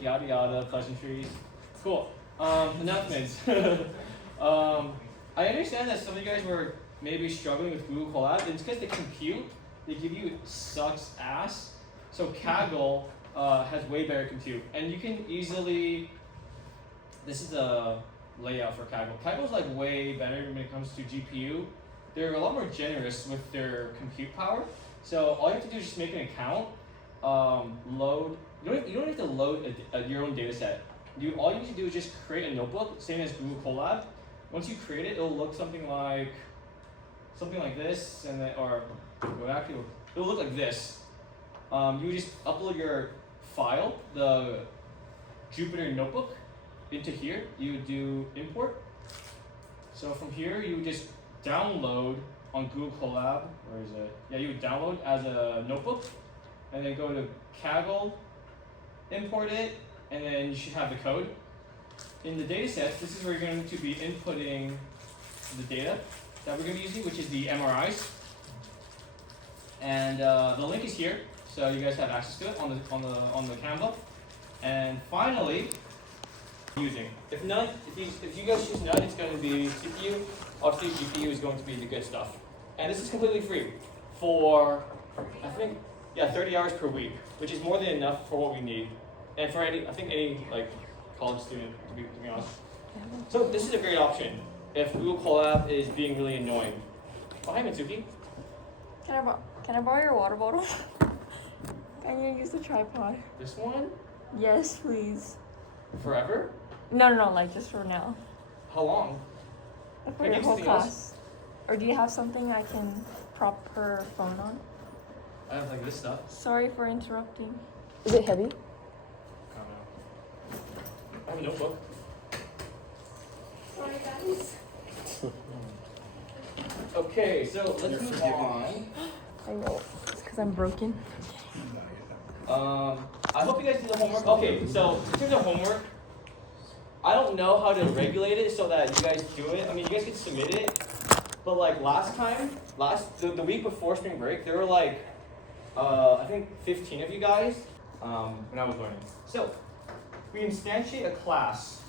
yada yada, pleasantries. Cool. Announcements. I understand that some of you guys were maybe struggling with Google Colab. It's because the compute they give you sucks ass. So Kaggle has way better compute, and you can easily. This is the layout for Kaggle. Kaggle's like way better when it comes to GPU. They're a lot more generous with their compute power. So all you have to do is just make an account, load. You don't have to load your own data set. All you need to do is just create a notebook, same as Google Colab. Once you create it, it'll look something like this, and then it'll look like this. You just upload your file, the Jupyter notebook, into here. You would do import. So from here, you would just download on Google Colab. Where is it? Yeah, you would download as a notebook, and then go to Kaggle, import it, and then you should have the code. In the data sets, this is where you're going to be inputting the data that we're going to be using, which is the MRIs. And the link is here, so you guys have access to it on the Canva. And finally, using. If you guys choose none, it's going to be CPU. Obviously, GPU is going to be the good stuff. And this is completely free for, I think, 30 hours per week, which is more than enough for what we need. And for any like college student, to be honest. So this is a great option if Google Colab is being really annoying. Oh, hi, Mitsuki. Can I borrow your water bottle? Can you use the tripod? This one? Yes, please. Forever? No, like just for now. How long? For your whole class. Or do you have something I can prop her phone on? I have like this stuff. Sorry for interrupting. Is it heavy? I have a notebook. Sorry, guys. Okay, so let's move on. I know. It's because I'm broken. I hope you guys did the homework. Okay, so in terms of homework, I don't know how to regulate it so that you guys do it. I mean, you guys can submit it, but like the week before spring break, there were like, I think 15 of you guys when I was learning. So we instantiate a class.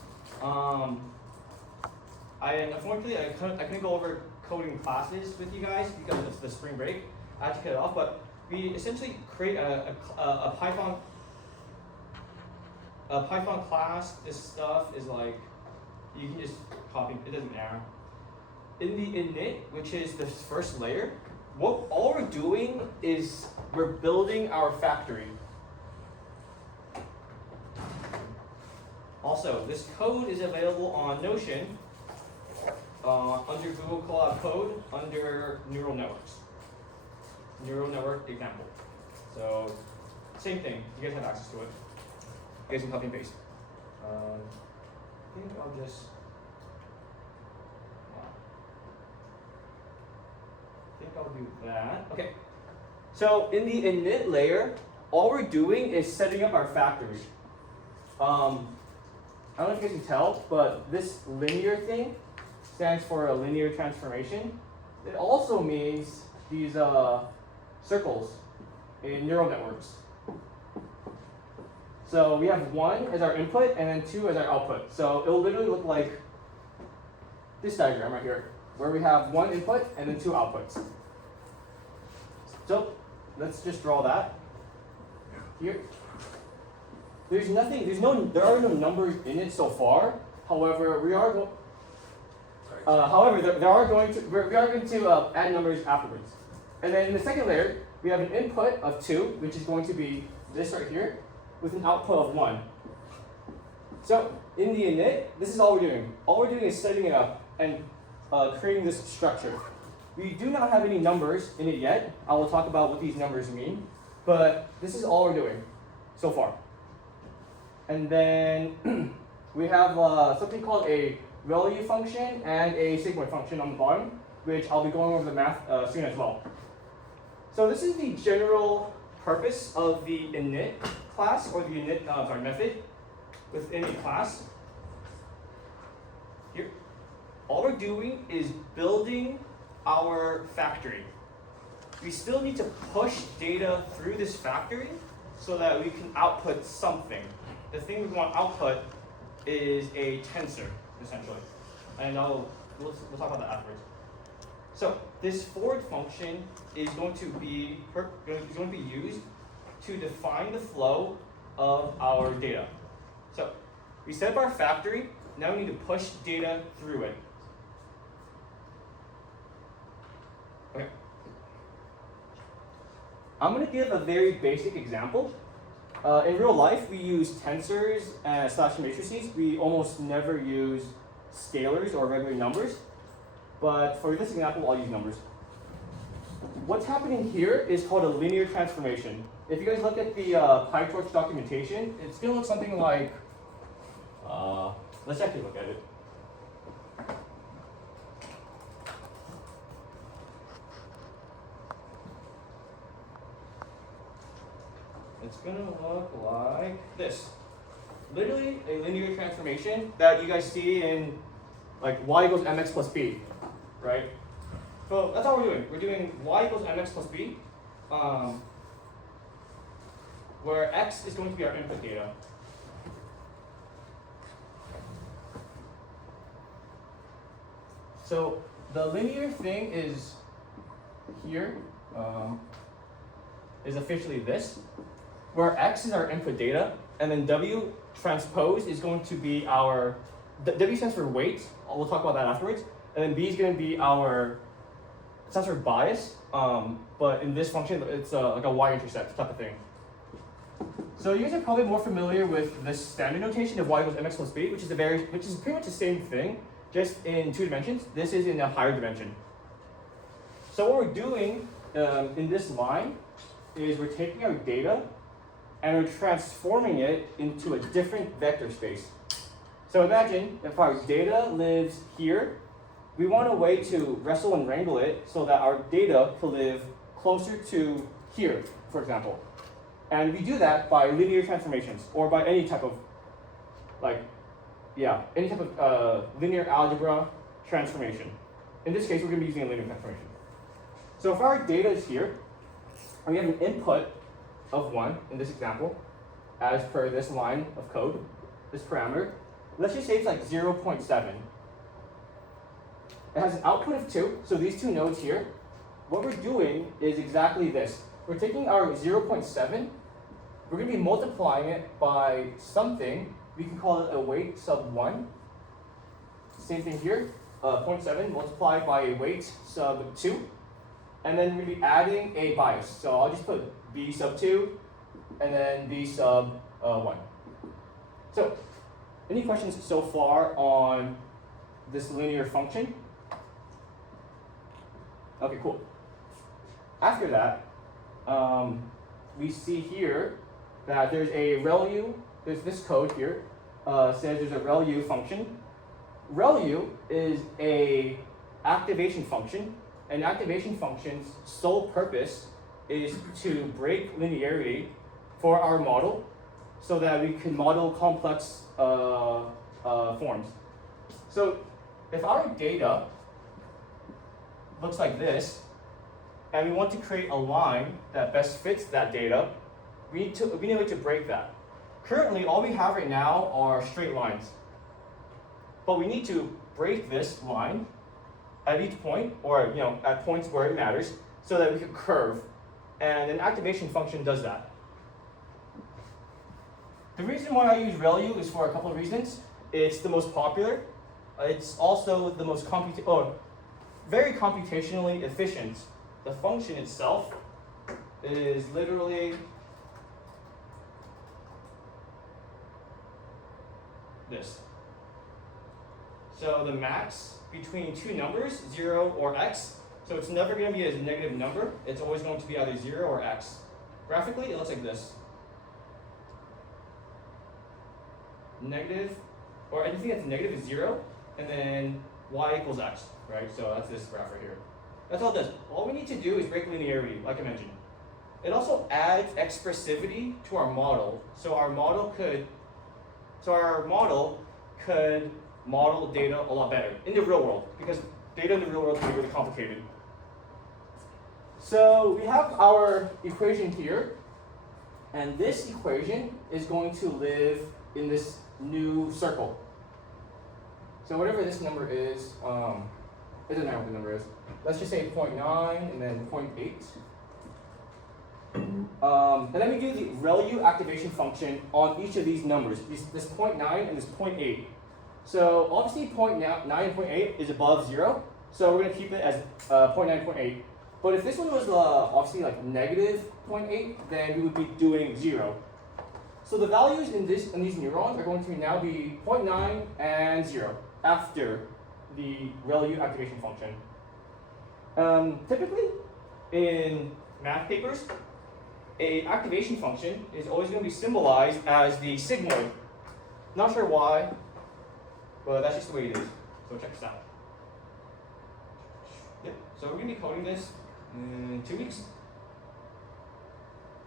Unfortunately, I couldn't go over coding classes with you guys because it's the spring break. I had to cut it off, but we essentially create a Python class. This stuff is like, you can just copy, it doesn't matter. In the init, which is the first layer, all we're doing is we're building our factory. Also, this code is available on Notion, under Google Colab Code, under neural networks. Neural network example. So, same thing. You guys have access to it. You guys can copy and paste. I think I'll just. I think I'll do that. Okay. So in the init layer, all we're doing is setting up our factory. I don't know if you guys can tell, but this linear thing stands for a linear transformation. It also means these circles in neural networks. So we have 1 as our input and then 2 as our output. So it'll literally look like this diagram right here, where we have 1 input and then 2 outputs. So let's just draw that here. There are no numbers in it so far. However, we are going to add numbers afterwards. And then in the second layer, we have an input of 2, which is going to be this right here, with an output of 1. So in the init, this is all we're doing. All we're doing is setting it up and creating this structure. We do not have any numbers in it yet. I will talk about what these numbers mean, but this is all we're doing so far. And then we have something called a value function and a sigmoid function on the bottom, which I'll be going over the math soon as well. So this is the general purpose of the init class, or the init method within a class. Here, all we're doing is building our factory. We still need to push data through this factory so that we can output something. the thing we want output is a tensor, essentially. And we'll talk about that afterwards. So this forward function is going to be used to define the flow of our data. So we set up our factory. Now we need to push data through it. Okay. I'm going to give a very basic example. In real life, we use tensors / matrices. We almost never use scalars or regular numbers. But for this example, I'll use numbers. What's happening here is called a linear transformation. If you guys look at the PyTorch documentation, it's going to look something like, let's actually look at it. It's going to look like this. Literally a linear transformation that you guys see in like y equals mx plus b, right? So that's all we're doing. We're doing y equals mx plus b, where x is going to be our input data. So the linear thing is here, is officially this, where x is our input data, and then w transpose is going to be our, w stands for weight, we'll talk about that afterwards, and then b is going to be our, it stands for bias, but in this function, it's like a y-intercept type of thing. So you guys are probably more familiar with this standard notation of y equals mx plus b, which is pretty much the same thing, just in 2 dimensions. This is in a higher dimension. So what we're doing in this line is we're taking our data and we're transforming it into a different vector space. So imagine if our data lives here, we want a way to wrestle and wrangle it so that our data could live closer to here, for example. And we do that by linear transformations, or by any type of, any type of linear algebra transformation. In this case, we're going to be using a linear transformation. So if our data is here, and we have an input of 1 in this example, as per this line of code, this parameter, let's just say it's like 0.7. It has an output of 2, so these 2 nodes here. What we're doing is exactly this. We're taking our 0.7, we're going to be multiplying it by something. We can call it a weight sub 1. Same thing here, 0.7 multiplied by a weight sub 2. And then we're going to be adding a bias. So I'll just put b sub 2 and then b sub 1. So, any questions so far on this linear function? Okay, cool. After that, we see here that there's a ReLU, there's this code here, says there's a ReLU function. ReLU is a activation function. An activation function's sole purpose is to break linearity for our model so that we can model complex forms. So if our data looks like this, and we want to create a line that best fits that data, we need a way to break that. Currently, all we have right now are straight lines. But we need to break this line at each point, or at points where it matters, so that we can curve. And an activation function does that. The reason why I use ReLU is for a couple of reasons. It's the most popular. It's also the most very computationally efficient. The function itself is literally this. So the max between 2 numbers, 0 or x, so it's never going to be a negative number. It's always going to be either 0 or x. Graphically, it looks like this. Negative, or anything that's negative is 0, and then y equals x, right? So that's this graph right here. That's all it does. All we need to do is break linearity, like I mentioned. It also adds expressivity to our model, so our model could model data a lot better in the real world, because data in the real world can be really complicated. So we have our equation here, and this equation is going to live in this new circle. So whatever this number is, it doesn't matter what the number is. Let's just say 0.9 and then 0.8. And then we do the ReLU activation function on each of these numbers, this 0.9 and this 0.8. So obviously 0.9 and 0.8 is above 0, so we're going to keep it as 0.9, 0.8. But if this one was obviously like negative 0.8, then we would be doing 0. So the values in these neurons are going to now be 0.9 and 0 after the ReLU activation function. Typically, in math papers, a activation function is always going to be symbolized as the sigmoid. Not sure why, but that's just the way it is. So check this out. Yep. So we're going to be coding this in 2 weeks.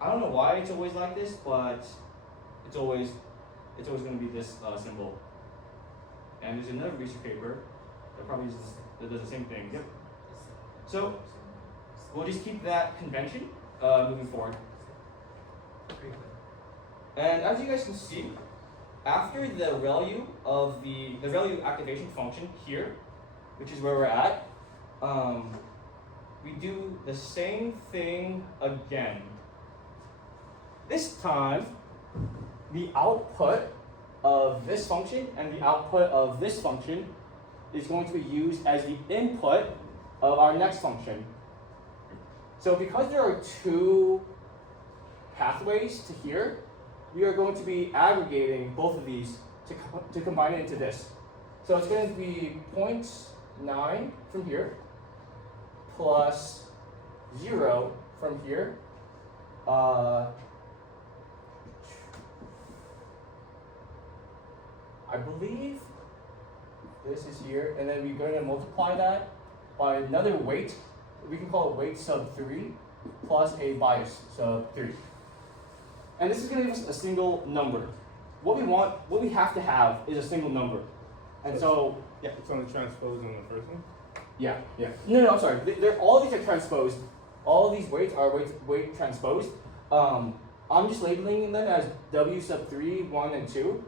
I don't know why it's always like this, but it's always going to be this symbol. And there's another research paper that probably that does the same thing. Yep. So we'll just keep that convention moving forward. And as you guys can see, after the ReLU of the ReLU activation function here, which is where we're at, we do the same thing again. This time, the output of this function and the output of this function is going to be used as the input of our next function. So because there are two pathways to here, we are going to be aggregating both of these to combine it into this. So it's going to be 0.9 from here plus 0 from here. I believe this is here, and then we're going to multiply that by another weight. We can call it weight sub 3 plus a bias sub 3. And this is going to give us a single number. What we have to have is a single number. And so yeah. It's only transposed in the first one? Yeah. No, I'm sorry. All of these are transposed. All of these weights are weight transposed. I'm just labeling them as W sub 3, 1, and 2,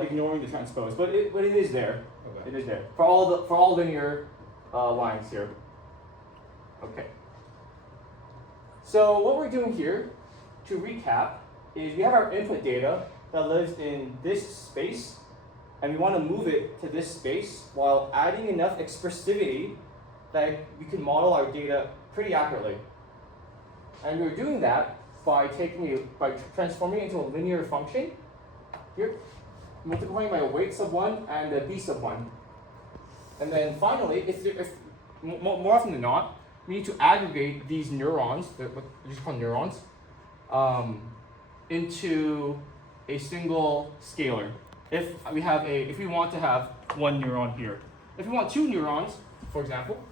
ignoring the transpose. But it is there. Okay. It is there for all linear lines here. Okay. So what we're doing here, to recap, is we have our input data that lives in this space, and we want to move it to this space while adding enough expressivity that we can model our data pretty accurately. And we're doing that by transforming it into a linear function here, multiplying by a weight sub 1 and a b sub 1. And then finally, if more often than not, we need to aggregate these neurons, what we just call neurons, into a single scalar. If we want to have one neuron here. If we want two neurons, for example,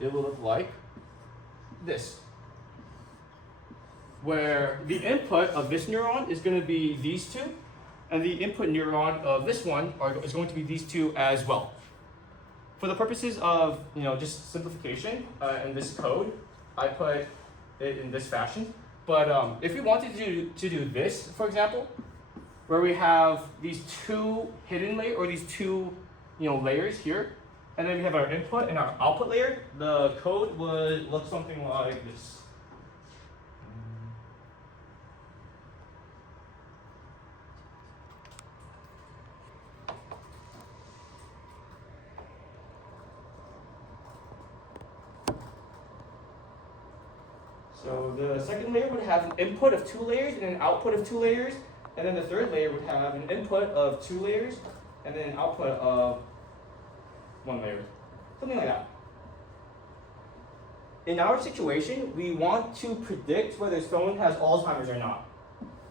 it will look like this, where the input of this neuron is going to be these two, and the input neuron of this one is going to be these two as well. For the purposes of just simplification in this code, I put it in this fashion. But if we wanted to do this, for example, where we have these two hidden layers, or these two layers here, and then we have our input and our output layer, the code would look something like this. So the second layer would have an input of 2 layers and an output of 2 layers, and then the third layer would have an input of 2 layers and then an output of 1 layer. Something like that. In our situation, we want to predict whether someone has Alzheimer's or not,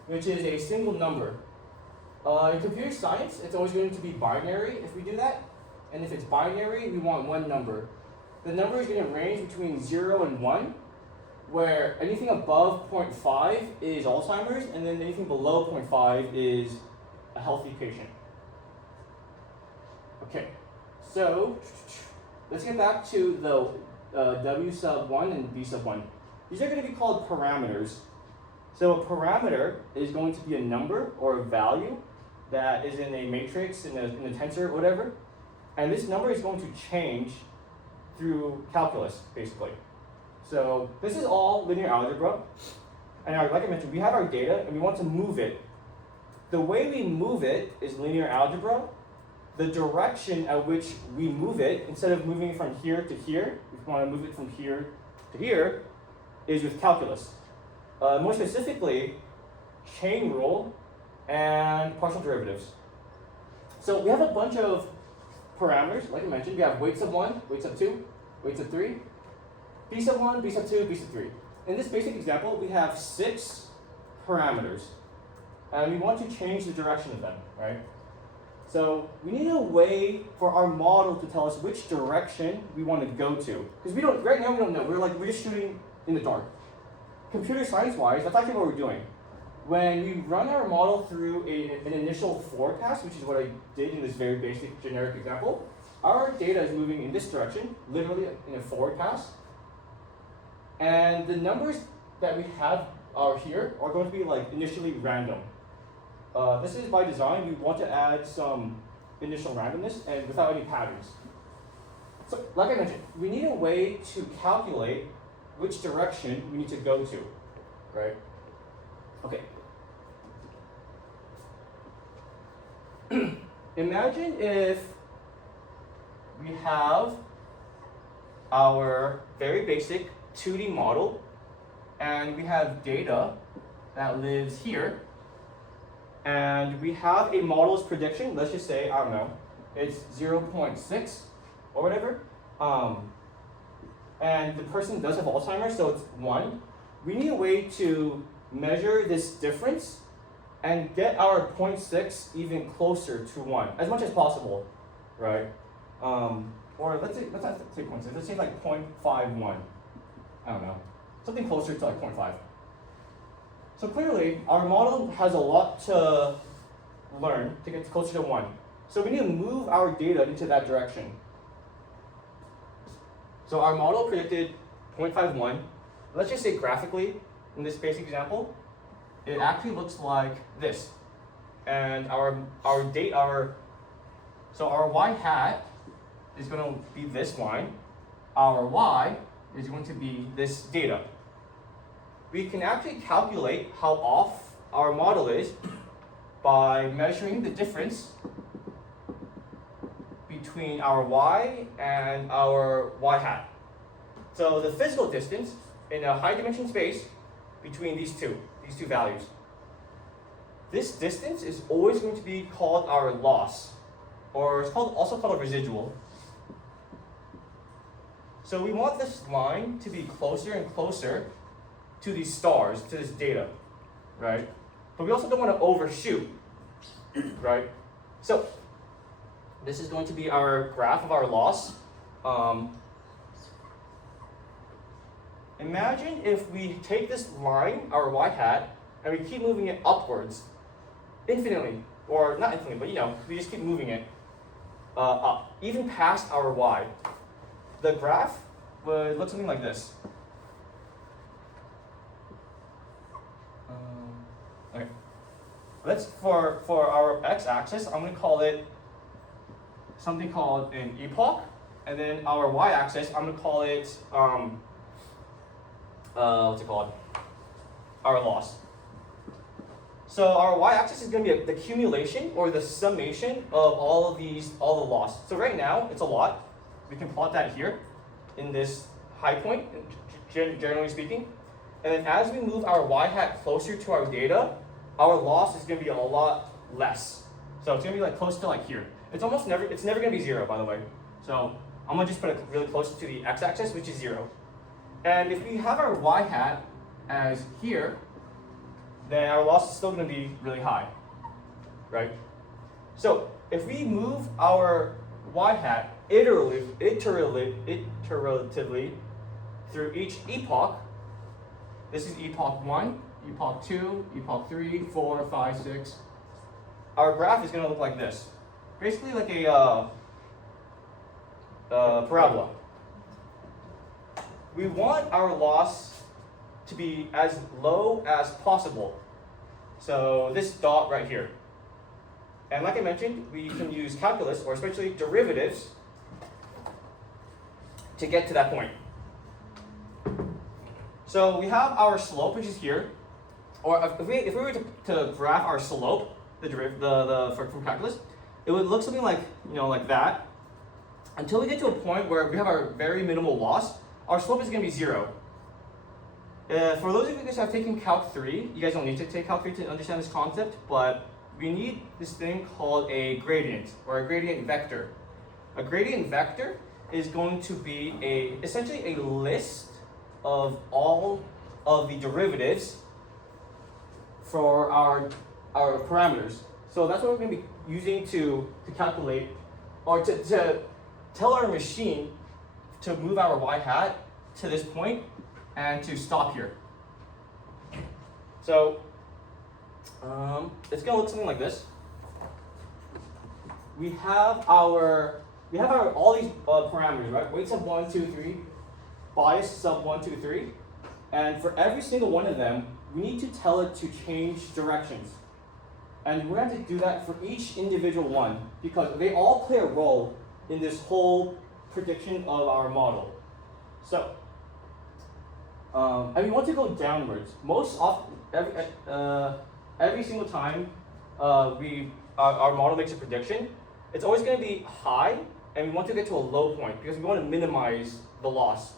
which is a single number. In computer science, it's always going to be binary if we do that. And if it's binary, we want one number. The number is going to range between 0 and 1, where anything above 0.5 is Alzheimer's, and then anything below 0.5 is a healthy patient. Okay, so let's get back to the W sub 1 and B sub 1. These are going to be called parameters. So a parameter is going to be a number or a value that is in a matrix, in a tensor, whatever. And this number is going to change through calculus, basically. So this is all linear algebra. And like I mentioned, we have our data and we want to move it. The way we move it is linear algebra. The direction at which we move it, instead of moving it from here to here, we want to move it from here to here, is with calculus. More specifically, chain rule and partial derivatives. So we have a bunch of parameters, like I mentioned. We have weights of 1, weights of 2, weights of 3, b sub 1, b sub 2, b sub 3. In this basic example, we have 6 parameters, and we want to change the direction of them, right? So we need a way for our model to tell us which direction we want to go to. Because right now we don't know. We're just shooting in the dark. Computer science-wise, that's actually what we're doing. When we run our model through an initial forecast, which is what I did in this very basic generic example, our data is moving in this direction, literally in a forecast. And the numbers that we have here are going to be like initially random. This is by design. We want to add some initial randomness and without any patterns. So, like I mentioned, we need a way to calculate which direction we need to go to, right? Okay. Imagine if we have our very basic 2D model and we have data that lives here. And we have a model's prediction, let's just say, I don't know, it's 0.6 or whatever. And the person does have Alzheimer's, so it's 1. We need a way to measure this difference and get our 0.6 even closer to 1, as much as possible, right? Or let's not say 0.6, let's say like 0.51. I don't know, something closer to like 0.5. So clearly, our model has a lot to learn to get closer to 1. So we need to move our data into that direction. So our model predicted 0.51. Let's just say graphically, in this basic example, it actually looks like this. And our y hat is going to be this line. Our y is going to be this data. We can actually calculate how off our model is by measuring the difference between our y and our y hat. So the physical distance in a high dimension space between these two values. This distance is always going to be called our loss, or it's also called a residual. So we want this line to be closer and closer to these stars, to this data, right? But we also don't want to overshoot, right? So this is going to be our graph of our loss. Imagine if we take this line, our y hat, and we keep moving it upwards, infinitely, or not infinitely, but we just keep moving it up, even past our y. The graph would look something like this. Okay. Let's for our x-axis, I'm going to call it something called an epoch, and then our y-axis, I'm going to call it what's it called? Our loss. So our y-axis is going to be the accumulation or the summation of all the loss. So right now it's a lot. We can plot that here in this high point, generally speaking. And then as we move our y hat closer to our data, our loss is going to be a lot less. So it's going to be like close to like here. It's never going to be 0, by the way. So I'm going to just put it really close to the x-axis, which is 0. And if we have our y hat as here, then our loss is still going to be really high, right? So if we move our y hat iteratively through each epoch, this is epoch 1, epoch 2, epoch 3, 4, 5, 6. Our graph is going to look like this. Basically like a parabola. We want our loss to be as low as possible. So this dot right here. And like I mentioned, we can use calculus, or especially derivatives, to get to that point. So we have our slope, which is here. Or if we were to graph our slope, from calculus, it would look something like, like that. Until we get to a point where we have our very minimal loss, our slope is going to be 0. For those of you guys who have taken Calc 3, you guys don't need to take Calc 3 to understand this concept, but we need this thing called a gradient, or a gradient vector. A gradient vector is going to be essentially a list of all of the derivatives for our parameters. So that's what we're going to be using to calculate, or to tell our machine to move our y hat to this point and to stop here. So it's going to look something like this. We have all these parameters, right? Weight sub 1, 2, 3, bias sub 1, 2, 3, and for every single one of them, we need to tell it to change directions. And we're going to have to do that for each individual one, because they all play a role in this whole prediction of our model. So, and we want to go downwards. Most often, every single time our model makes a prediction, it's always going to be high, and we want to get to a low point because we want to minimize the loss.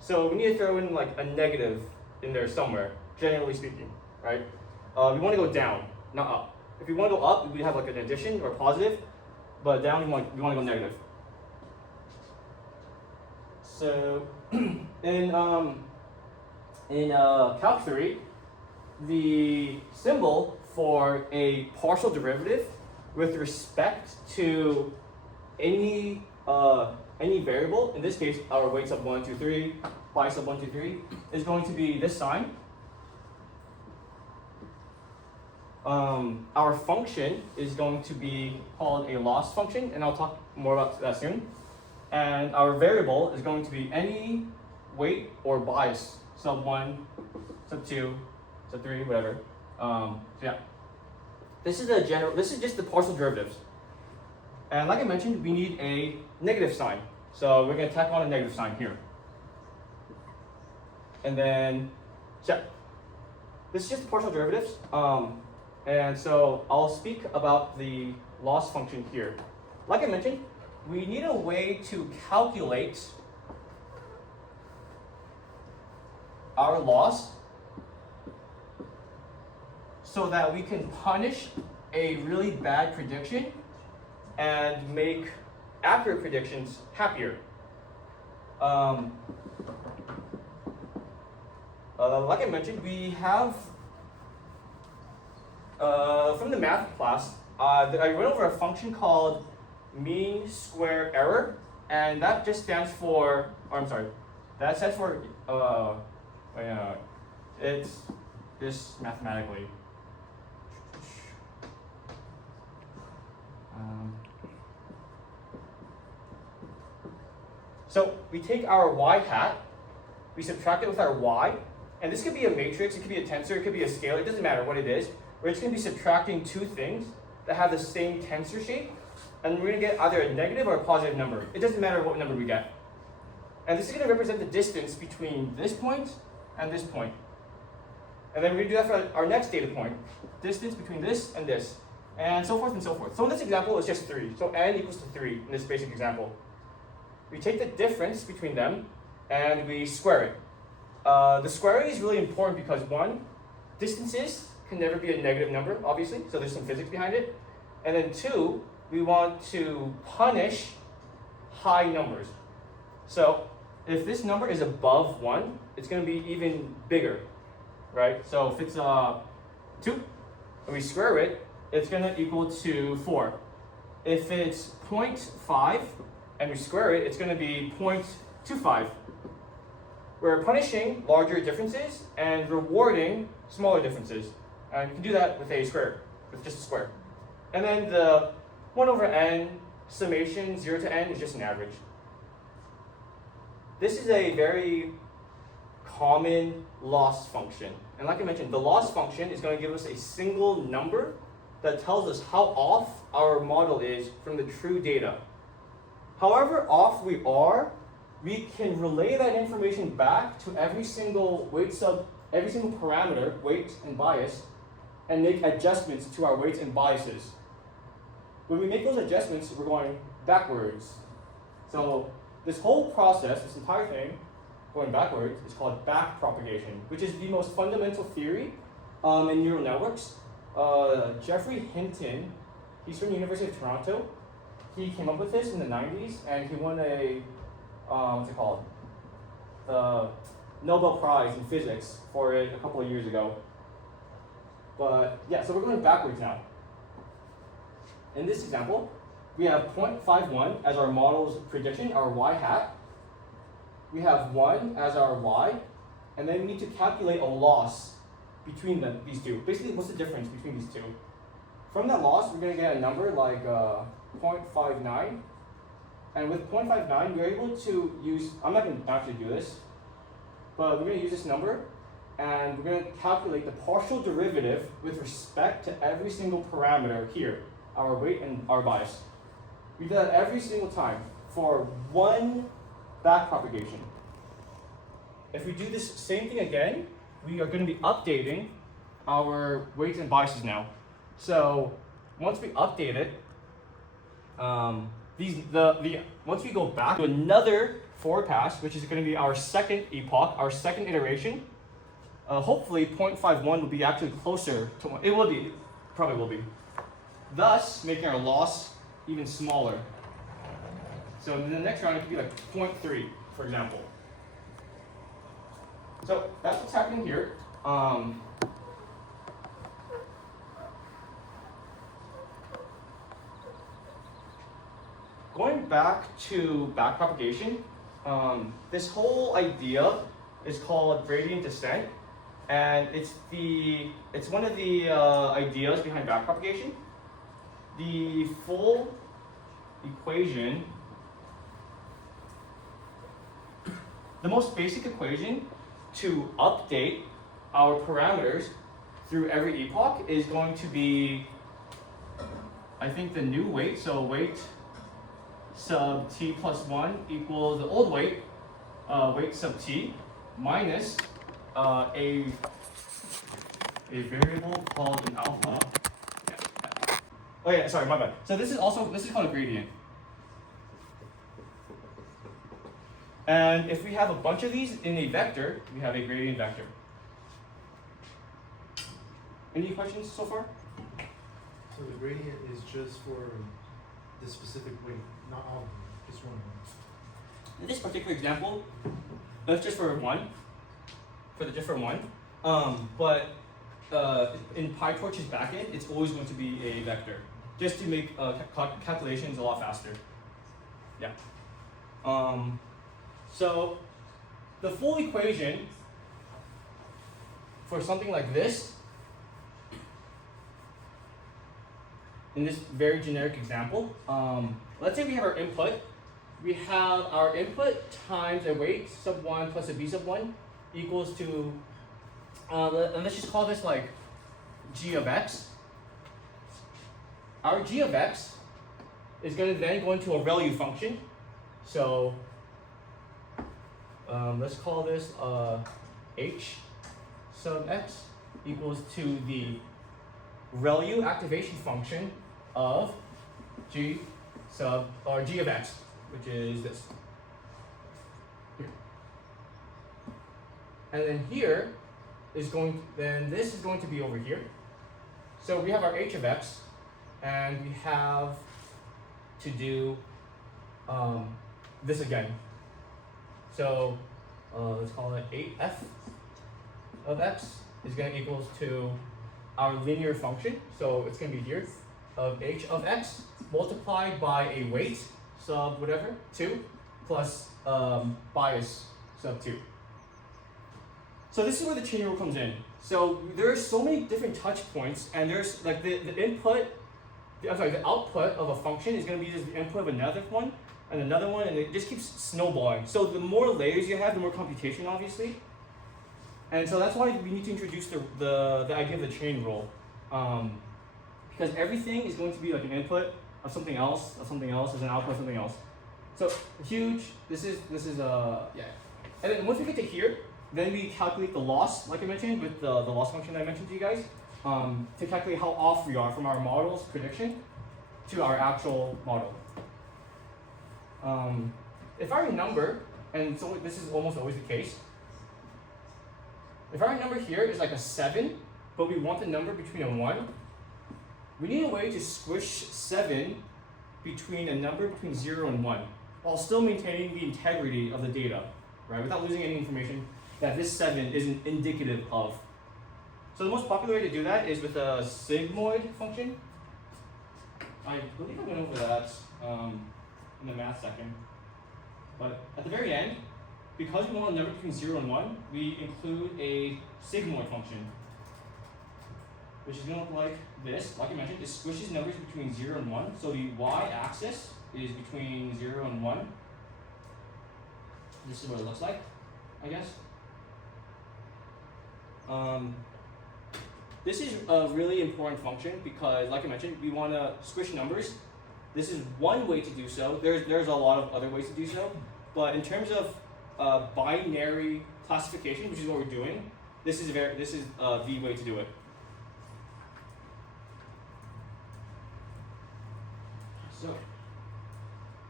So we need to throw in like a negative in there somewhere, generally speaking, right? We want to go down, not up. If we want to go up, we have like an addition or positive, but down we want to go negative. So in Calc 3, the symbol for a partial derivative with respect to any variable, in this case our weight sub 1, 2, 3, y sub 1, 2, 3, is going to be this sign. Our function is going to be called a loss function, and I'll talk more about that soon. And our variable is going to be any weight or bias, sub 1, sub 2, sub 3, whatever. So yeah, this is just the partial derivatives. And like I mentioned, we need a negative sign. So we're going to tack on a negative sign here. And then, yeah, this is just the partial derivatives. And so I'll speak about the loss function here. Like I mentioned, we need a way to calculate our loss so that we can punish a really bad prediction and make accurate predictions happier. Like I mentioned, we have from the math class, I went over a function called mean square error, and that just stands for, that stands for, it's this mathematically. So we take our y hat, we subtract it with our y, and this could be a matrix, it could be a tensor, it could be a scalar, it doesn't matter what it is. We're just going to be subtracting two things that have the same tensor shape, and we're going to get either a negative or a positive number. It doesn't matter what number we get. And this is going to represent the distance between this point and this point. And then we're going to do that for our next data point, distance between this, and so forth and so forth. So in this example, it's just 3. So n equals to 3 in this basic example. We take the difference between them, and we square it. The squaring is really important because, one, distances can never be a negative number, obviously, so there's some physics behind it. And then 2, we want to punish high numbers. So if this number is above 1, it's going to be even bigger, right? So if it's 2, and we square it, it's going to equal to 4. If it's 0.5, and we square it, it's going to be 0.25. We're punishing larger differences and rewarding smaller differences. And you can do that with a square, with just a square. And then the 1 over n summation 0 to n is just an average. This is a very common loss function. And like I mentioned, the loss function is going to give us a single number that tells us how off our model is from the true data. However off we are, we can relay that information back to every single parameter, weight and bias, and make adjustments to our weights and biases. When we make those adjustments, we're going backwards. So this whole process, this entire thing, going backwards, is called backpropagation, which is the most fundamental theory in neural networks. Jeffrey Hinton, he's from the University of Toronto. He came up with this in the 90s, and he won a, what's it called? The Nobel Prize in Physics for it a couple of years ago. But yeah, so we're going backwards now. In this example, we have 0.51 as our model's prediction, our y hat. We have 1 as our y, and then we need to calculate a loss between these two. Basically, what's the difference between these two? From that loss, we're going to get a number like 0.59. And with 0.59, we're able to use, I'm not going to actually do this, but we're going to use this number, and we're going to calculate the partial derivative with respect to every single parameter here, our weight and our bias. We do that every single time for one backpropagation. If we do this same thing again, we are going to be updating our weights and biases now. So once we update it, once we go back to another forward pass, which is going to be our second epoch, our second iteration, hopefully 0.51 will be actually closer to 1. It will be, probably will be. Thus, making our loss even smaller. So in the next round, it could be like 0.3, for example. So that's what's happening here. Going back to backpropagation, this whole idea is called gradient descent, and it's one of the ideas behind backpropagation. The full equation, the most basic equation to update our parameters through every epoch is going to be, I think, the new weight. So weight sub t plus 1 equals the old weight, weight sub t, minus a variable called an alpha. Oh yeah, sorry, my bad. So this is called a gradient. And if we have a bunch of these in a vector, we have a gradient vector. Any questions so far? So the gradient is just for the specific weight, not all of them, just one of them. In this particular example, that's just for one, for the different one. But in PyTorch's backend, it's always going to be a vector, just to make calculations a lot faster. Yeah. So the full equation for something like this, in this very generic example, let's say we have our input. We have our input times a weight sub 1 plus a b sub 1 equals to, and let's just call this like g of x. Our g of x is going to then go into a ReLU function. So let's call this h sub x equals to the ReLU activation function of g of x, which is this. Here. And then here is this is going to be over here. So we have our h of x, and we have to do this again. So let's call it 8f of x is going to equals to our linear function. So it's going to be here of h of x multiplied by a weight sub whatever 2 plus bias sub 2. So this is where the chain rule comes in. So there are so many different touch points, and there's like the output of a function is going to be just the input of another one, and it just keeps snowballing. So the more layers you have, the more computation, obviously. And so that's why we need to introduce the idea of the chain rule. Because everything is going to be like an input of something else, as an output of something else. So huge, this is yeah. And then once we get to here, then we calculate the loss, like I mentioned, with the loss function that I mentioned to you guys, to calculate how off we are from our model's prediction to our actual model. If our number, and so this is almost always the case, if our number here is like a 7, but we want the number between a 1, we need a way to squish 7 between a number between 0 and 1, while still maintaining the integrity of the data, right? Without losing any information that this 7 isn't indicative of. So the most popular way to do that is with a sigmoid function. I believe I went over that in the math section. But at the very end, because we want a number between 0 and 1, we include a sigmoid function, which is going to look like this. Like I mentioned, it squishes numbers between 0 and 1. So the y-axis is between 0 and 1. This is what it looks like, I guess. This is a really important function because, like I mentioned, we want to squish numbers. This is one way to do so. There's a lot of other ways to do so, but in terms of binary classification, which is what we're doing, this is the way to do it. So,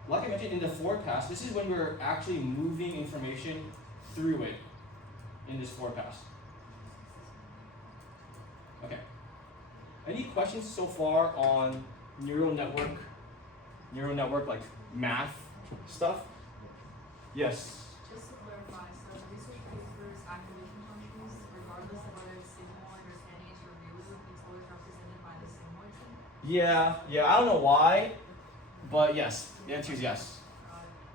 like I mentioned in the forward pass, this is when we're actually moving information through it in this forward pass. Okay. Any questions so far on neural network like math stuff? Yes. Just to clarify, so research papers, activation functions, regardless of whether it's sigmoid or NH or mu, it's always represented by the sigmoid symbol? Yeah, I don't know why, but yes, the answer is yes.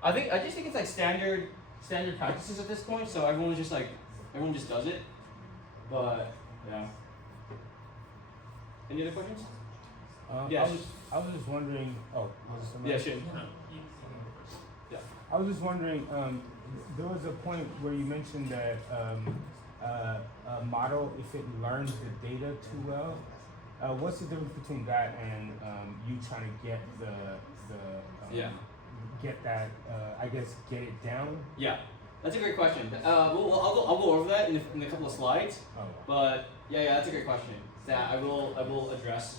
I just think it's like standard practices at this point, so everyone just does it. But yeah. Any other questions? Yes. I was just wondering. Oh, Yeah, sure. Yeah. I was just wondering. There was a point where you mentioned that a model, if it learns the data too well, what's the difference between that and you trying to get get that? I guess get it down. Yeah, that's a great question. I'll go over that in a couple of slides. Oh. But yeah, that's a great question that I will address.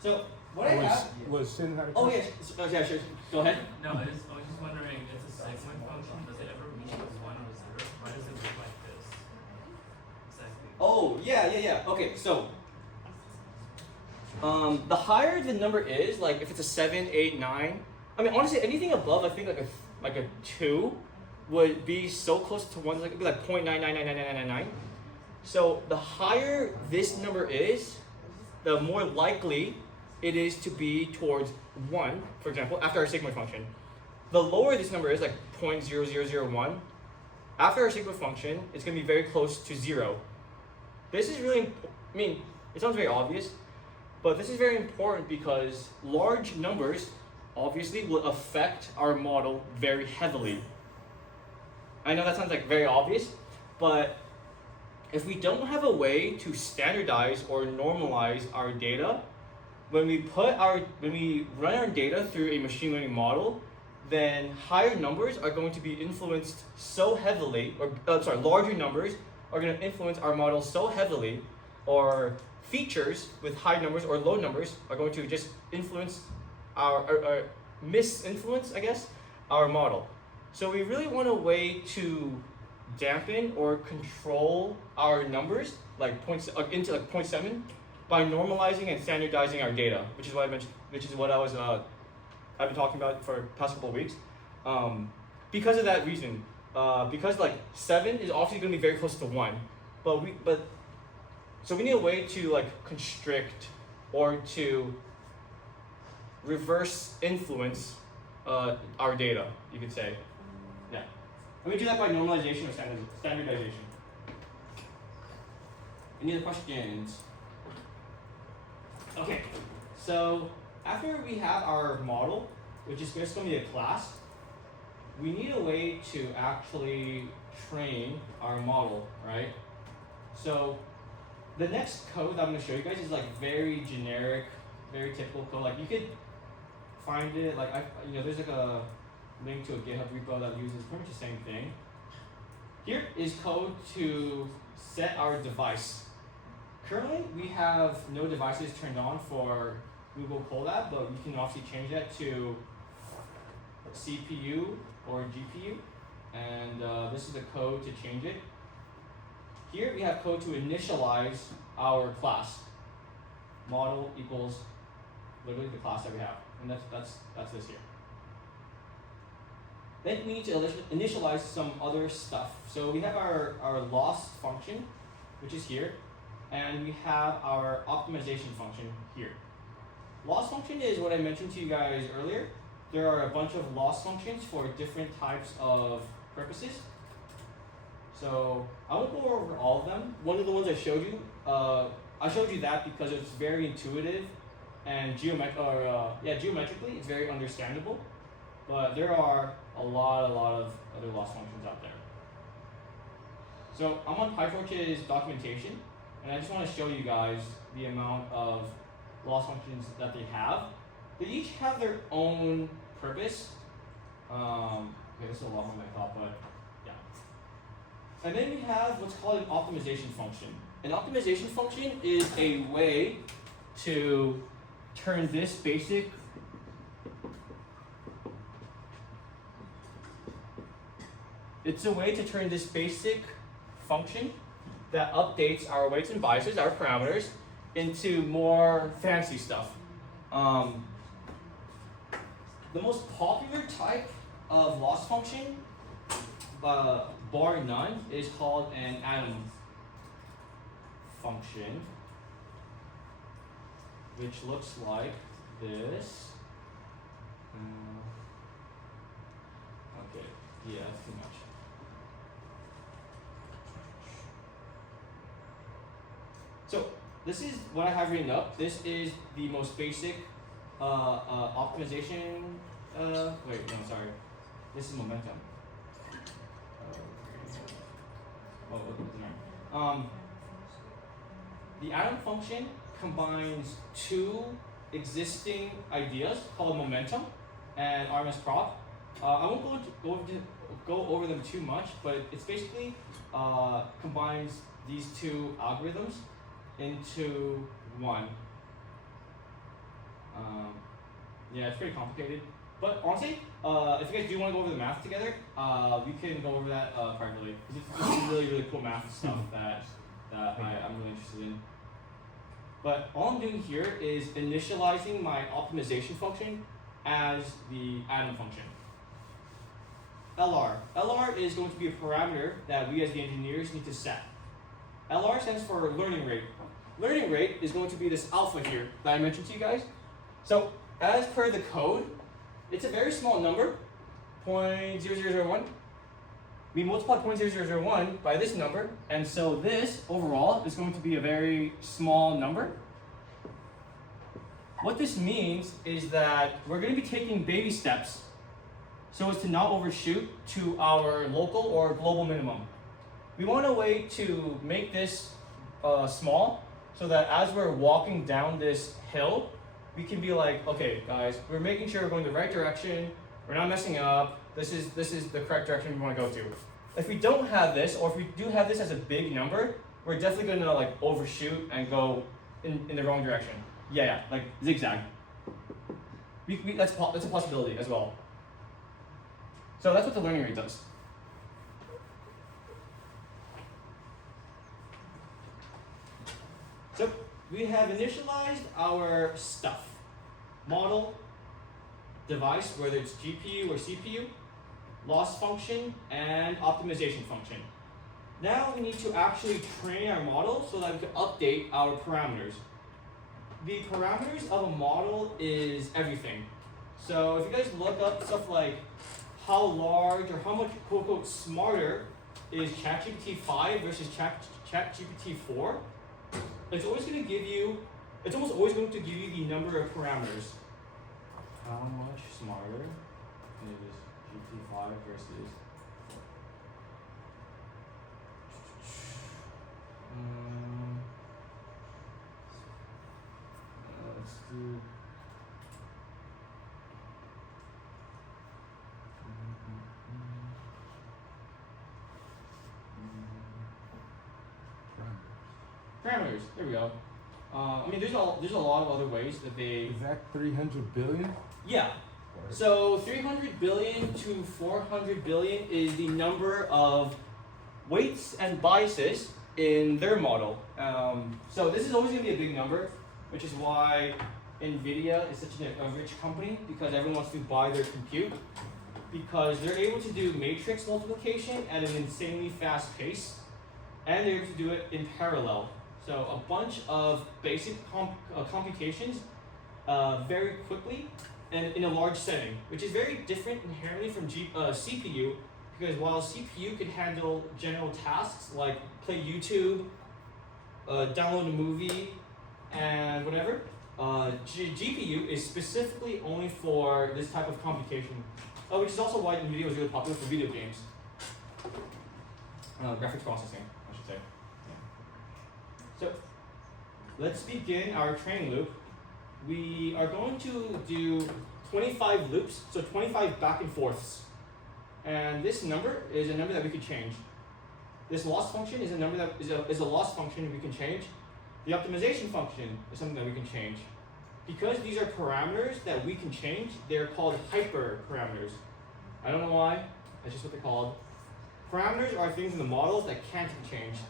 So what I have. Was Shin had a Oh question? yeah, yeah, sure. Go ahead. No, I was just wondering, it's a segment function, does it ever reach with 1 or 0? Why does it look like this? Exactly. Oh yeah. Okay, so the higher the number is, like if it's a 7, 8, 9. I mean, honestly, anything above, I think like a 2 would be so close to 1, like it'd be like 0.9999999. So the higher this number is, the more likely it is to be towards 1, for example, after our sigmoid function. The lower this number is, like 0.0001, after our sigmoid function, it's going to be very close to 0. This is really, I mean, it sounds very obvious, but this is very important because large numbers obviously will affect our model very heavily. I know that sounds like very obvious, but if we don't have a way to standardize or normalize our data, when we run our data through a machine learning model, then higher numbers are going to be influenced so heavily, larger numbers are going to influence our model so heavily, or features with high numbers or low numbers are going to just influence our misinfluence, I guess, our model. So we really want a way to dampen or control our numbers, like into like 0.7, by normalizing and standardizing our data, which is what I mentioned, which is what I've been talking about for the past couple of weeks. Because of that reason, because like 7 is obviously going to be very close to 1, so we need a way to like constrict or to reverse influence our data, you could say. Yeah. And we do that by normalization or standardization. Any other questions? Okay, so after we have our model, which is just going to be a class, we need a way to actually train our model, right? So the next code that I'm gonna show you guys is like very generic, very typical code. Like you could find it, like there's like a link to a GitHub repo that uses pretty much the same thing. Here is code to set our device. Currently, we have no devices turned on for Google Colab, but you can obviously change that to CPU or GPU, and this is the code to change it. Here we have code to initialize our class. Model equals literally the class that we have, and that's this here. Then we need to initialize some other stuff. So we have our loss function, which is here, and we have our optimization function here. Loss function is what I mentioned to you guys earlier. There are a bunch of loss functions for different types of purposes. So I won't go over all of them. One of the ones I showed you that because it's very intuitive and geometrically it's very understandable. But there are a lot of other loss functions out there. So I'm on PyTorch's documentation, and I just want to show you guys the amount of loss functions that they have. They each have their own purpose. Okay, this is a lot more than I thought, but yeah. And then we have what's called an optimization function. An optimization function is a way to turn this basic function that updates our weights and biases, our parameters, into more fancy stuff. The most popular type of loss function, bar none, is called an atom function, which looks like this. Okay, yeah, that's too much. So this is what I have written up. This is the most basic optimization. This is momentum. The atom function combines two existing ideas called momentum and RMS prop. I won't go over them too much, but it's basically combines these two algorithms into one. Yeah, it's pretty complicated. But honestly, if you guys do want to go over the math together, we can go over that privately. This is really cool math stuff that I'm really interested in. But all I'm doing here is initializing my optimization function as the atom function. LR. LR is going to be a parameter that we as the engineers need to set. LR stands for learning rate. Learning rate is going to be this alpha here that I mentioned to you guys. So as per the code, it's a very small number, 0.0001. We multiply 0.0001 by this number, and so this overall is going to be a very small number. What this means is that we're going to be taking baby steps so as to not overshoot to our local or global minimum. We want a way to make this small so that as we're walking down this hill, we can be like, okay, guys, we're making sure we're going the right direction. We're not messing up. This is the correct direction we want to go to. If we don't have this, or if we do have this as a big number, we're definitely going to like overshoot and go in the wrong direction. Yeah, like zigzag. That's a possibility as well. So that's what the learning rate does. So we have initialized our stuff. Model, device, whether it's GPU or CPU, loss function, and optimization function. Now we need to actually train our model so that we can update our parameters. The parameters of a model is everything. So if you guys look up stuff like how large or how much quote unquote smarter is ChatGPT 5 versus ChatGPT 4, it's almost always going to give you the number of parameters. How much smarter is GPT-5 versus. Let's do. Parameters. There we go. I mean, there's a lot of other ways that they. Is that 300 billion? Yeah. So 300 billion to 400 billion is the number of weights and biases in their model. So this is always going to be a big number, which is why NVIDIA is such a rich company, because everyone wants to buy their compute, because they're able to do matrix multiplication at an insanely fast pace, and they're able to do it in parallel. So a bunch of basic computations very quickly and in a large setting, which is very different inherently from CPU, because while CPU could handle general tasks like play YouTube, download a movie, and whatever, GPU is specifically only for this type of computation, which is also why NVIDIA was really popular for video games. Graphics processing, I should say. So let's begin our training loop. We are going to do 25 loops, so 25 back and forths. And this number is a number that we could change. This loss function is a number that is a loss function we can change. The optimization function is something that we can change. Because these are parameters that we can change, they're called hyperparameters. I don't know why, that's just what they're called. Parameters are things in the models that can't be changed.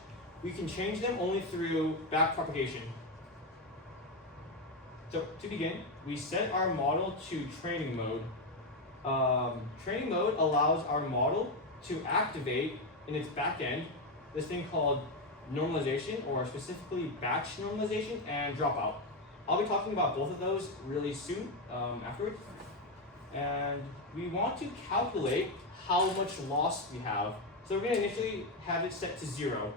We can change them only through backpropagation. So to begin, we set our model to training mode. Training mode allows our model to activate in its backend this thing called normalization, or specifically batch normalization and dropout. I'll be talking about both of those really soon afterwards. And we want to calculate how much loss we have. So we're going to initially have it set to 0.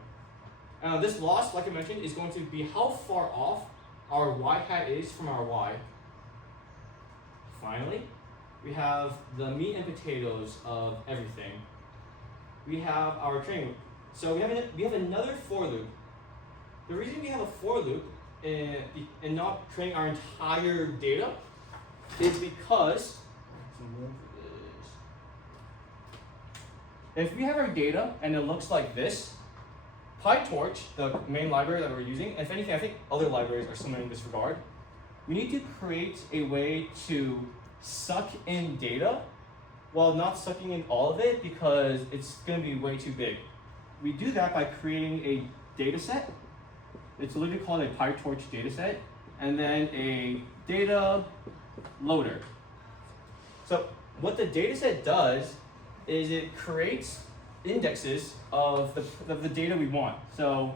This loss, like I mentioned, is going to be how far off our y hat is from our y. Finally, we have the meat and potatoes of everything. We have our training loop. So we have another for loop. The reason we have a for loop and not training our entire data is because if we have our data and it looks like this, PyTorch, the main library that we're using, if anything, I think other libraries are similar in this regard, we need to create a way to suck in data while not sucking in all of it, because it's going to be way too big. We do that by creating a data set. It's literally called a PyTorch data set, and then a data loader. So what the data set does is it creates indexes of the data we want. So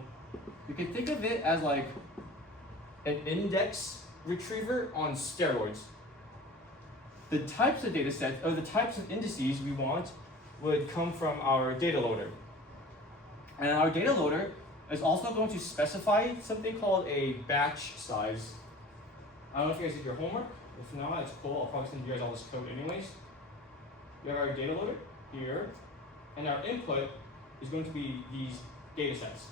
you can think of it as like an index retriever on steroids. The types of data sets, or the types of indices we want, would come from our data loader. And our data loader is also going to specify something called a batch size. I don't know if you guys did your homework. If not, it's cool. I'll probably send you guys all this code anyways. We have our data loader here, and our input is going to be these data sets.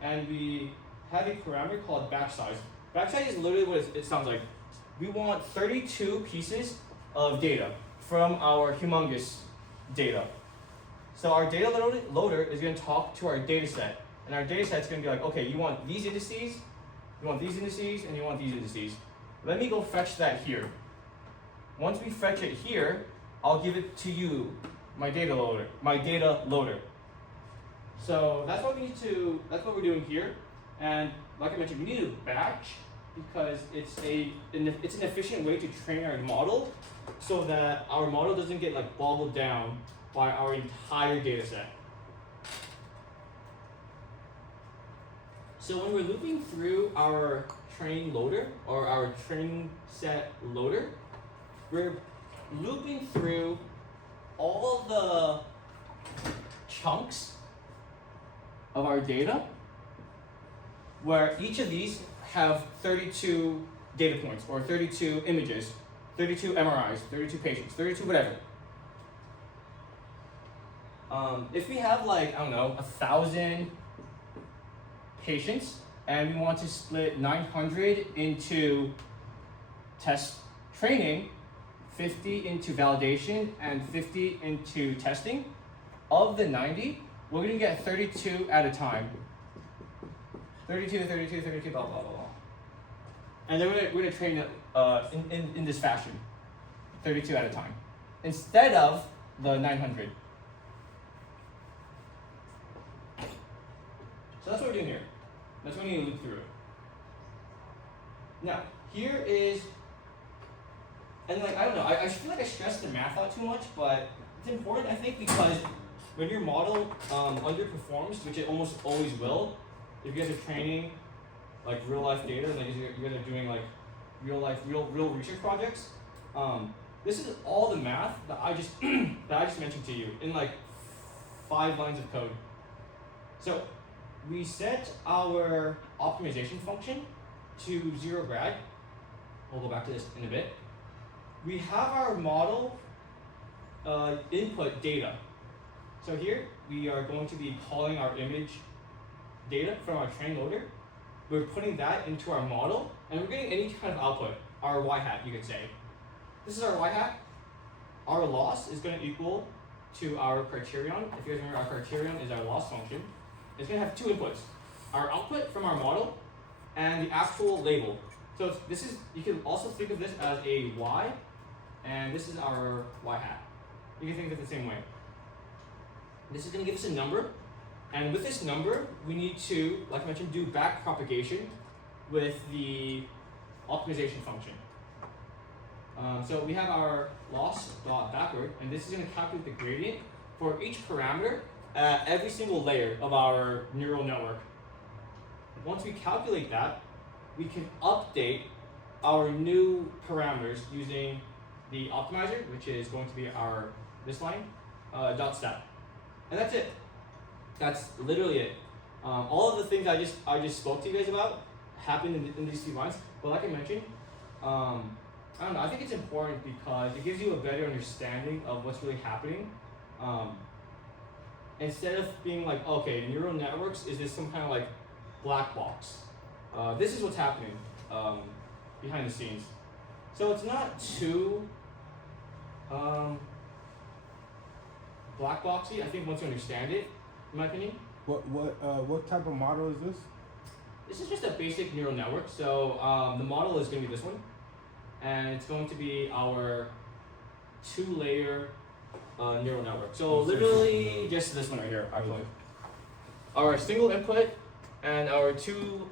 And we have a parameter called batch size. Batch size is literally what it sounds like. We want 32 pieces of data from our humongous data. So our data loader is going to talk to our data set. And our data set is going to be like, okay, you want these indices, you want these indices, and you want these indices. Let me go fetch that here. Once we fetch it here, I'll give it to you, my data loader. So that's what we're doing here. And like I mentioned, we need to batch because it's an efficient way to train our model so that our model doesn't get like boggled down by our entire data set. So when we're looping through our train loader or our training set loader, we're looping through all the chunks of our data where each of these have 32 data points or 32 images, 32 MRIs, 32 patients, 32 whatever. If we have like, I don't know, 1,000 patients and we want to split 900 into test training, 50 into validation, and 50 into testing, of the 90, we're gonna get 32 at a time. 32, 32, 32, blah, blah, blah, blah. And then we're gonna train it in this fashion, 32 at a time, instead of the 900. So that's what we're doing here. That's when you loop through it. Now, here is, and like, I don't know, I feel like I stress the math out too much, but it's important, I think, because when your model underperforms, which it almost always will, if you guys are training like real life data, like you guys are doing like real research projects, this is all the math that I just that I just mentioned to you in like 5 lines of code. So we set our optimization function to 0 grad. We'll go back to this in a bit. We have our model input data. So here we are going to be calling our image data from our train loader. We're putting that into our model, and we're getting any kind of output, our y hat, you could say. This is our y hat. Our loss is going to equal to our criterion. If you guys remember, our criterion is our loss function. It's going to have 2 inputs: our output from our model and the actual label. So this is, you can also think of this as a y, and this is our y hat. You can think of it the same way. This is going to give us a number, and with this number, we need to, like I mentioned, do back propagation with the optimization function. So we have our loss dot backward, and this is going to calculate the gradient for each parameter at every single layer of our neural network. Once we calculate that, we can update our new parameters using the optimizer, which is going to be our this line dot step, and that's it. That's literally it. All of the things I just spoke to you guys about happened in these 2 lines. But like I mentioned, I don't know. I think it's important because it gives you a better understanding of what's really happening. Instead of being like, okay, neural networks is this some kind of like black box. This is what's happening behind the scenes. So it's not too black boxy. I think once you understand it, in my opinion. What type of model is this? This is just a basic neural network. So the model is going to be this one, and it's going to be our 2-layer neural network. So literally just this one right here, actually. Our single input and our 2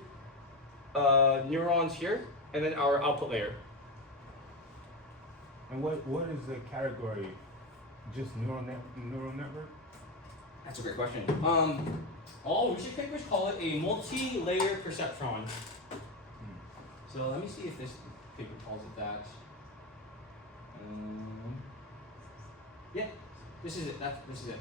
neurons here, and then our output layer. And what is the category? Just neural network? That's a great question. All research papers call it a multi-layer perceptron. So let me see if this paper calls it that. Yeah, this is it. This is it.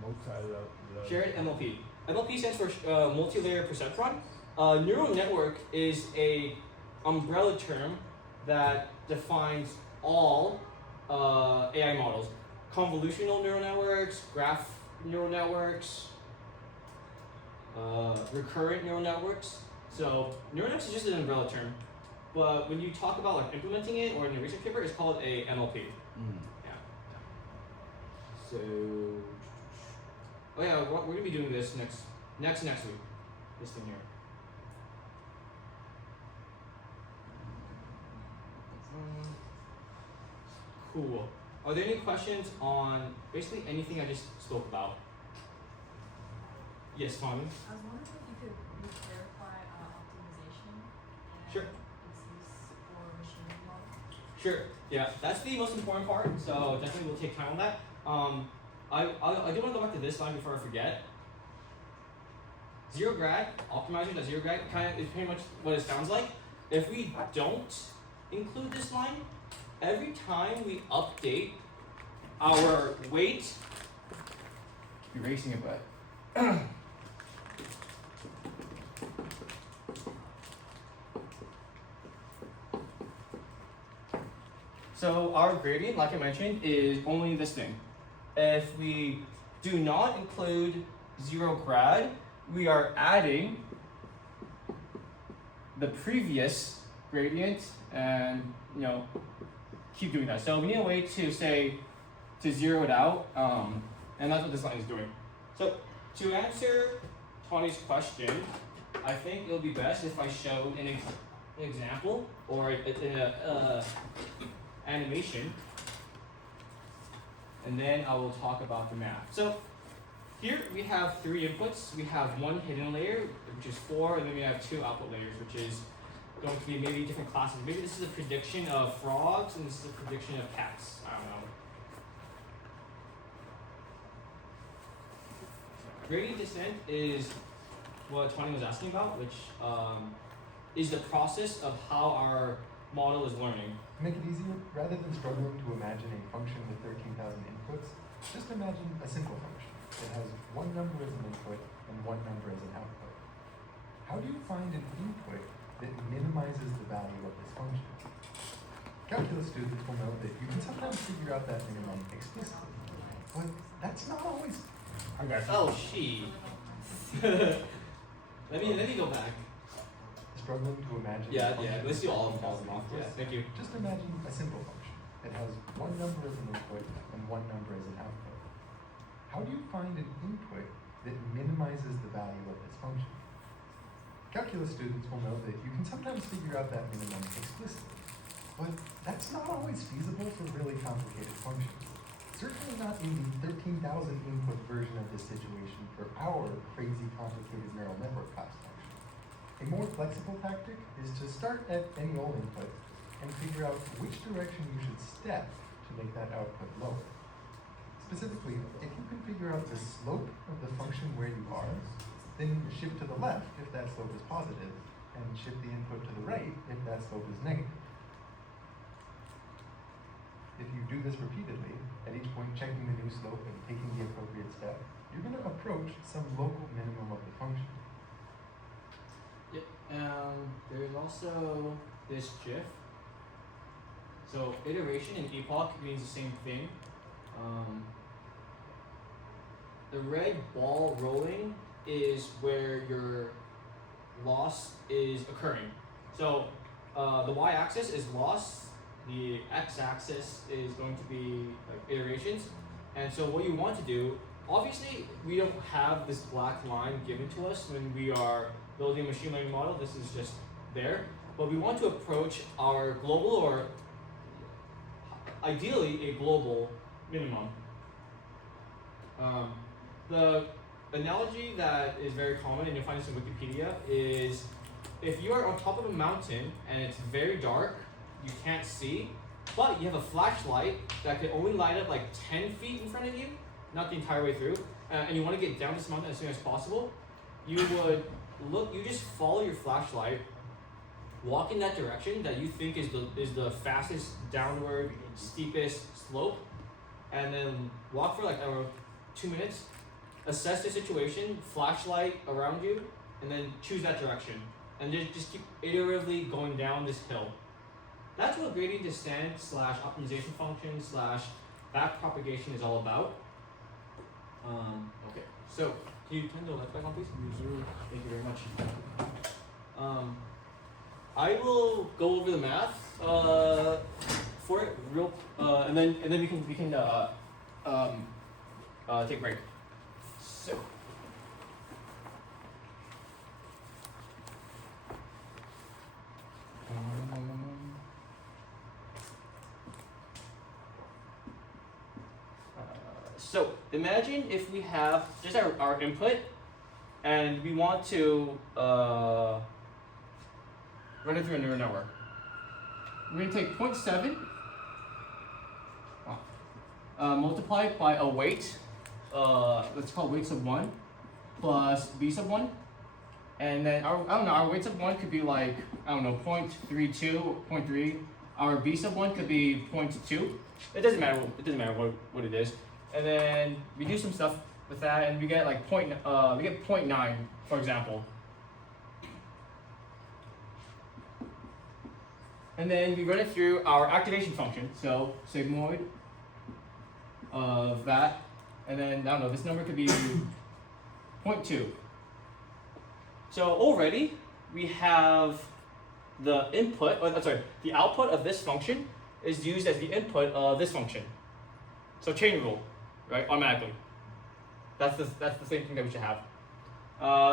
Multi-level. Shared MLP. MLP stands for multi-layer perceptron. Neural network is a umbrella term that defines all AI models. Convolutional neural networks, graph neural networks, recurrent neural networks. So neural networks is just an umbrella term, but when you talk about like implementing it or in a research paper, it's called a MLP. Yeah. So, oh yeah, we're gonna be doing this next week. This thing here. Cool. Are there any questions on basically anything I just spoke about? Yes, Tommy? I was wondering if you could clarify optimization and Sure. its use for machine learning models. Sure. Yeah, that's the most important part. So definitely we'll take time on that. I do want to go back to this line before I forget. 0 grad optimizers at 0 grad kind of is pretty much what it sounds like. If we don't include this line, every time we update our weight, erasing it, but so our gradient, like I mentioned, is only this thing. If we do not include 0 grad. We are adding the previous gradient and keep doing that. So we need a way to to zero it out, and that's what this line is doing. So to answer Tawny's question, I think it'll be best if I show an example or an animation, and then I will talk about the math. So here we have 3 inputs. We have 1 hidden layer, which is 4, and then we have 2 output layers, which is going to be maybe different classes. Maybe this is a prediction of frogs, and this is a prediction of cats. I don't know. Gradient descent is what Tawny was asking about, which is the process of how our model is learning. To make it easier, rather than struggling to imagine a function with 13,000 inputs, just imagine a simple function. It has 1 number as an input and 1 number as an output. How do you find an input that minimizes the value of this function? Calculus students will know that you can sometimes figure out that minimum explicitly, but that's not always. I got you. Oh, she. let me go back. Struggling to imagine. Yeah. Let's do all of them off. Yeah, thank you. Just imagine a simple function. It has 1 number as an input and 1 number as an output. How do you find an input that minimizes the value of this function? Calculus students will know that you can sometimes figure out that minimum explicitly, but that's not always feasible for really complicated functions. Certainly not in the 13,000 input version of this situation for our crazy complicated neural network class function. A more flexible tactic is to start at any old input and figure out which direction you should step to make that output lower. Specifically, if you can figure out the slope of the function where you are, then shift to the left if that slope is positive, and shift the input to the right if that slope is negative. If you do this repeatedly, at each point checking the new slope and taking the appropriate step, you're going to approach some local minimum of the function. There's also this GIF. So iteration and epoch means the same thing. The red ball rolling is where your loss is occurring. So the y-axis is loss, the x-axis is going to be like iterations. And so what you want to do, obviously we don't have this black line given to us when we are building a machine learning model. This is just there. But we want to approach our global, or ideally a global minimum. The analogy that is very common, and you'll find this in Wikipedia, is if you are on top of a mountain and it's very dark, you can't see, but you have a flashlight that can only light up like 10 feet in front of you, not the entire way through, and you want to get down this mountain as soon as possible, you just follow your flashlight, walk in that direction that you think is the fastest downward, steepest slope, and then walk for like 2 minutes, assess the situation, flashlight around you, and then choose that direction. And just keep iteratively going down this hill. That's what gradient descent / optimization function / backpropagation is all about. Okay, so can you turn the light back on, please? Thank you very much. I will go over the math for it real, and then we can take a break. So. So imagine if we have just our input, and we want to run it through a neural network. We're going to take 0.7, multiply it by a weight, let's call weight sub 1, plus b sub 1. And then our weight sub 1 could be like, 0.32, 0.3. Our b sub 1 could be 0.2. It doesn't matter what it is. And then we do some stuff with that, and we get like 0.9, for example. And then we run it through our activation function. So sigmoid of that and then I don't know, this number could be 0.2. So already we have the input, the output of this function is used as the input of this function. So chain rule, right? Automatically. That's the same thing that we should have.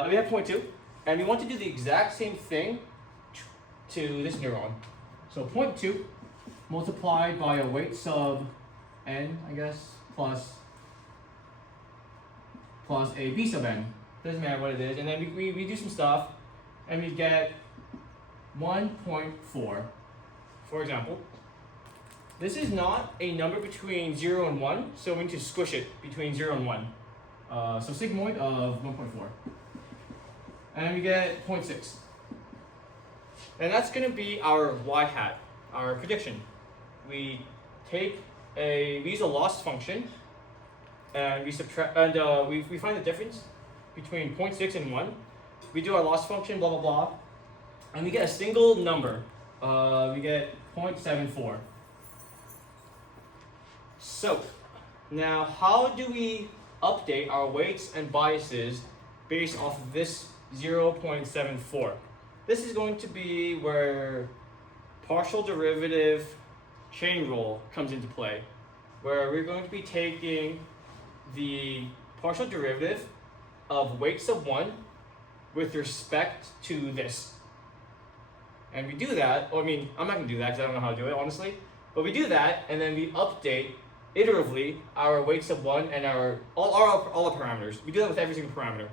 We have 0.2, and we want to do the exact same thing to this neuron. So 0.2 multiplied by a weight sub n, I guess, plus a b sub n. Doesn't matter what it is. And then we do some stuff, and we get 1.4. For example, this is not a number between 0 and 1, so we need to squish it between 0 and 1. So sigmoid of 1.4. And we get 0.6. And that's going to be our y hat, our prediction. We use a loss function, and we subtract, and we find the difference between 0.6 and 1. We do our loss function, blah blah blah, and we get a single number. We get 0.74. So now, how do we update our weights and biases based off of this 0.74? This is going to be where partial derivative chain rule comes into play, where we're going to be taking the partial derivative of weight sub 1 with respect to this. And we do that, I'm not going to do that because I don't know how to do it, honestly. But we do that, and then we update iteratively our weight sub 1 and all our parameters. We do that with every single parameter.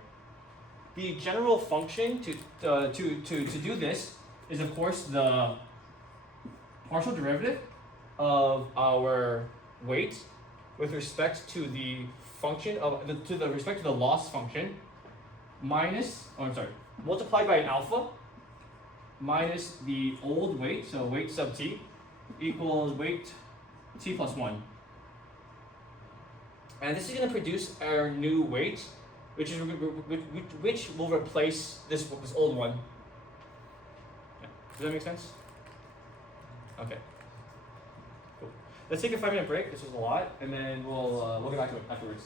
The general function to do this is, of course, the partial derivative of our weight with respect to the function of respect to the loss function multiplied by an alpha minus the old weight, so weight sub t equals weight t plus 1. And this is going to produce our new weight, which will replace this old one. Yeah. Does that make sense? Okay. Cool. Let's take a 5-minute break. This was a lot, and then we'll get back to it afterwards.